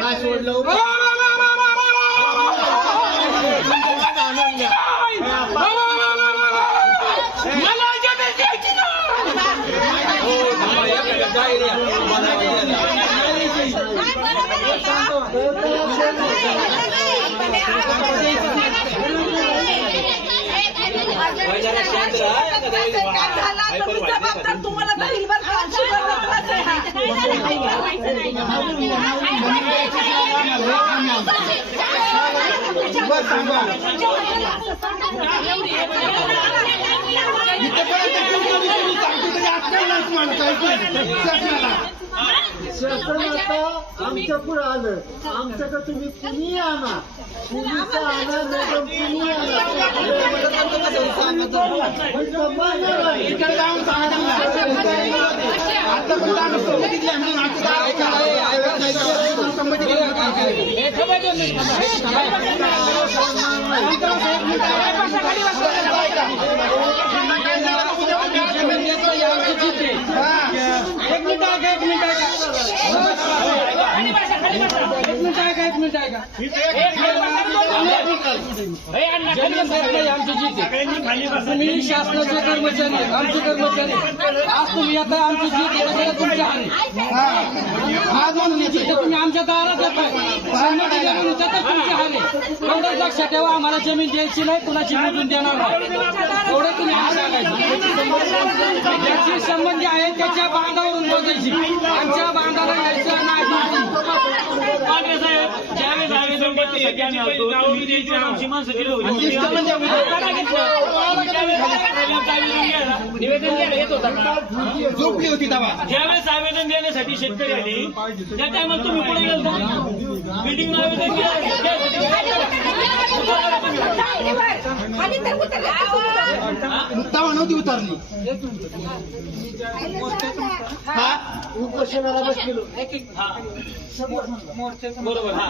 काय सोडलं तुम्हाला शासन आता आमच्या पुढे आलं आमच्याकडे तुम्ही कुणी आणा कुणीचं आणा मॅडम कुणी आणा तुम्ही शासनाचे कर्मचारी आमचे कर्मचारी आज तुम्ही आता आमची जीत तुमच्या तुम्ही आमच्या दारात येताय तुमच्या हानी एवढंच लक्षात ठेवा आम्हाला जमीन द्यायची नाही कुणाची मोजून देणार नाही एवढं तुम्ही सांगायचं ज्याची संबंधी आहे त्याच्या बांधावरून बघायची आमच्या बांधाला यायचं नाही झोपली होती तेव्हा ज्यावेळेस आवेदन देण्यासाठी शेतकरी आले त्या टायमाला तुम्ही पुढे गेला बिल्डिंग आवेदन तेव्हा नव्हती उतरली हा उपोषणाला बसलेलो बरोबर हा